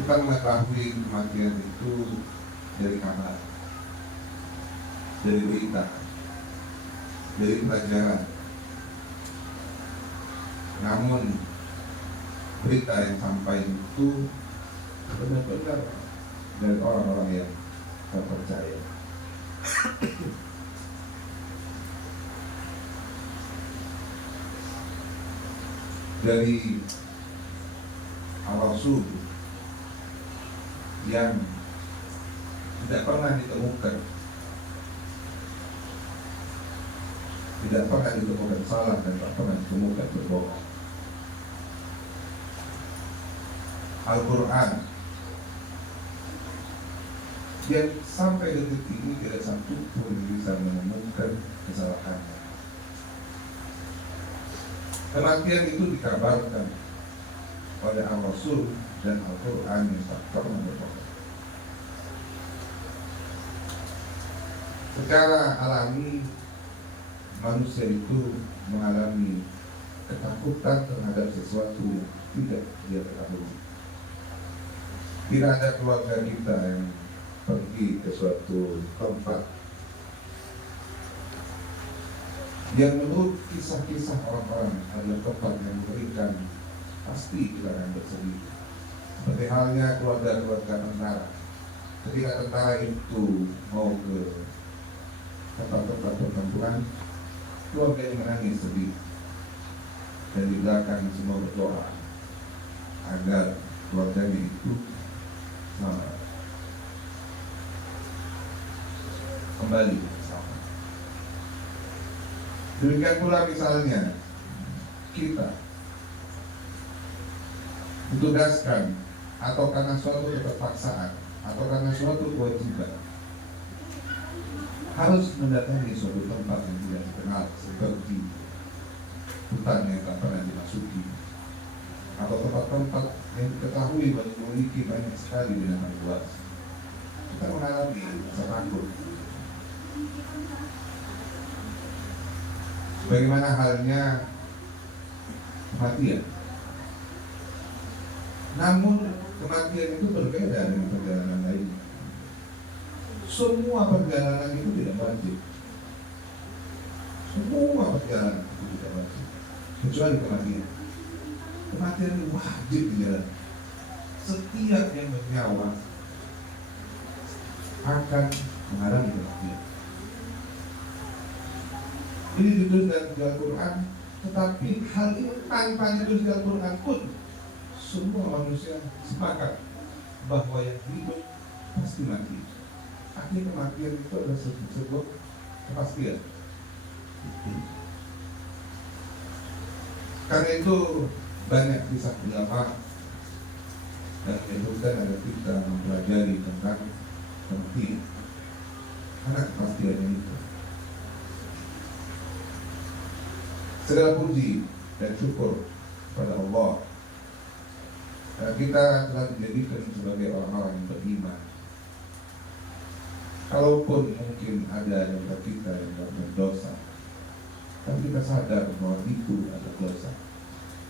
Kita mengetahui kematian itu dari kabar, dari berita, dari pelajaran. Namun berita yang sampai itu benar-benar dari orang-orang yang terpercaya. Dari Al-Rasul yang tidak pernah ditemukan salah dan tidak pernah ditemukan berbohong. Al-Quran yang sampai detik ini tidak satu pun bisa menemukan kesalahannya. Kematian itu dikabarkan oleh Al-Rasul dan Al-Quran yang tak pernah berbohong. Secara alami manusia itu mengalami ketakutan terhadap sesuatu yang tidak dia ketahui. Tidak ada keluarga kita yang pergi ke suatu tempat yang menurut kisah-kisah orang-orang adalah tempat yang mengerikan, pasti kita akan bersedih. Seperti halnya keluarga-keluarga tentara. Ketika tentara itu mau ke tempat-tempat pertempuran, keluarga yang menangis sedih, dan di belakang semua berdoa agar keluarganya itu selamat kembali bersama. Demikian pula misalnya kita ditugaskan atau karena suatu keterpaksaan atau karena suatu kewajiban harus mendatangi suatu tempat yang tidak dikenal, seperti hutan yang tak pernah dimasuki, atau tempat-tempat yang diketahui memiliki banyak sekali binatang buas. Kita mengalami rasa takut. Bagaimana halnya kematian? Namun kematian itu berbeda dengan perjalanan lainnya. Semua perjalanan itu tidak wajib. Semua perjalanan itu tidak wajib, kecuali kematian. Kematian itu wajib dijalani. Setiap yang bernyawa akan mengalami kematian. Ini ditulis dalam Al-Quran, tetapi hal ini tanpa ditulis dalam Al-Quran pun semua manusia sepakat bahwa yang hidup pasti mati. Artinya kematian itu adalah sebuah kepastian. Karena itu banyak kisah ulama yang menyebutkan agar kita mempelajari tentang kematian, karena kepastiannya itu. Segala puji dan syukur kepada Allah karena kita telah dijadikan sebagai orang-orang yang beriman. Kalaupun mungkin ada yang kita yang berdosa, tapi kita sadar bahwa itu adalah dosa.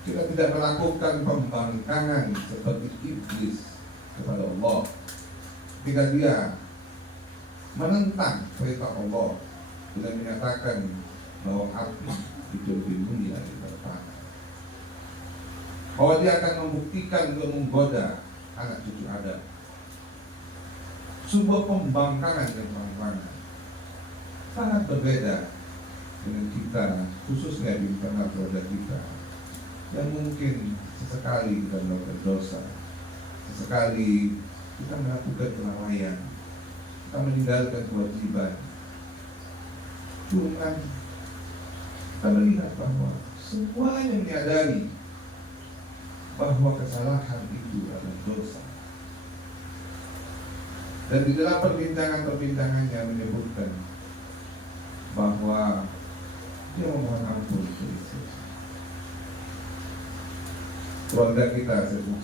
Kita tidak melakukan pembangkangan seperti iblis kepada Allah ketika dia menentang perintah Allah dengan menyatakan bahwa api itu lebih mulia daripada tanah, bahwa dia akan membuktikan untuk menggoda anak cucu Adam. Sebuah pembangkangan dan pembangkangan sangat berbeda dengan kita, khususnya di internal keluarga kita, yang mungkin sesekali kita melakukan dosa, sesekali kita melakukan kelalaian, kita meninggalkan kewajiban. Cuman kita melihat bahwa semuanya menyadari bahwa kesalahan itu adalah dosa. Dan di dalam perbincangan-perbincangannya menyebutkan bahwa dia memohon ampun ke Yesus. Keluarga kita sebut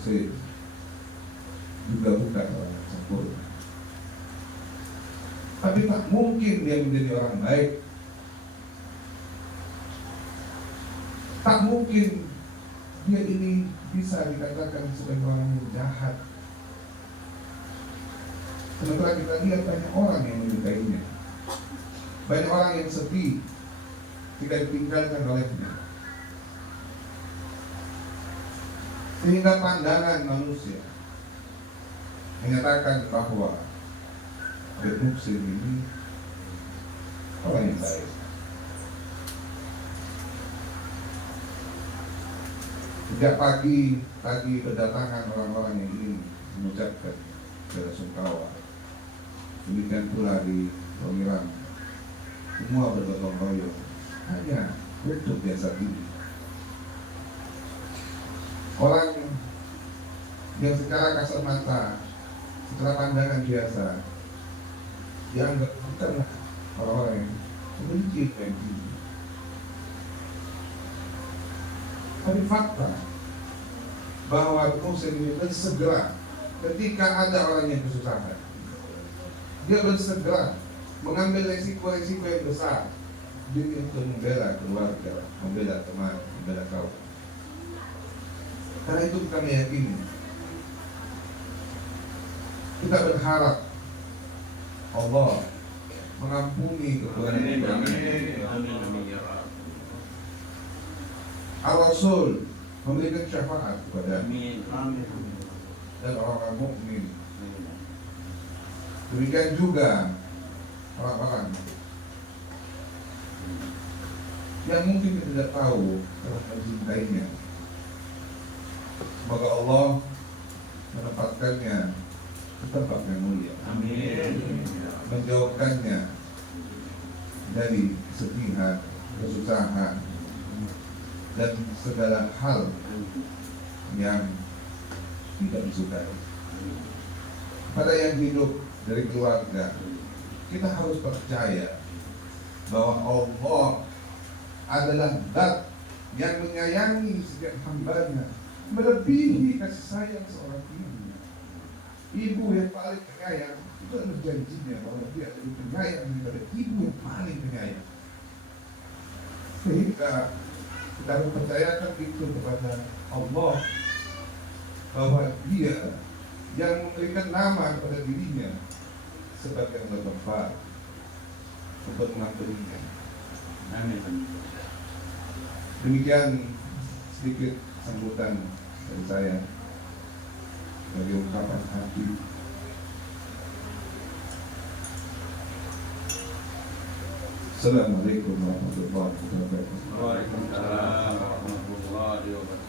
juga bukan orang yang sempurna, tapi tak mungkin dia menjadi orang baik. Tak mungkin dia ini bisa dikatakan sebagai orang yang jahat. Sementara kita lihat banyak orang yang menyukainya, banyak orang yang sedih jika ditinggalkan olehnya, sehingga pandangan manusia menyatakan bahwa Muslim ini orang yang baik. Sejak pagi kedatangan orang-orang yang ingin mengucapkan bela sungkawa. Demikian pula di Romiran, semua bergotong royong hanya untuk jasad ini. Orang yang secara kasar mata, secara pandangan biasa, dianggap bukanlah orang-orang yang membenci yang tinggi. Tapi fakta bahwa Muslim ini bersegera ketika ada orang yang kesusahan, dia bersegera mengambil resiko-resiko yang besar demi untuk membela keluarga, membela teman, membela kaum. Karena itu kita meyakini, kita berharap Allah mengampuni kekurangan kami. Al-Rasul memberikan syafaat kepada kami dan orang-orang mukmin. Demikian juga orang-orang yang mungkin kita tidak tahu telah mencintainya. Semoga Allah menempatkannya ke tempat yang mulia. Amin. Menjauhkannya dari kesedihan, kesusahan, dan segala hal yang tidak disukai. Pada yang hidup dari keluarga, kita harus percaya bahwa Allah adalah zat yang menyayangi setiap hambanya melebihi kasih sayang seorang ibu. Ibu yang paling penyayang itu adalah janjinya bahwa dia lebih penyayang daripada ibu yang paling penyayang. Sehingga kita harus percayakan itu kepada Allah, bahwa Dia yang memberikan nama kepada dirinya sebagai Al-Ghaffar untuk mengampuninya. Amin. Demikian sedikit sambutan dari saya dari ungkapan hati. Assalamualaikum warahmatullahi wabarakatuh. Waalaikumsalam warahmatullahi wabarakatuh.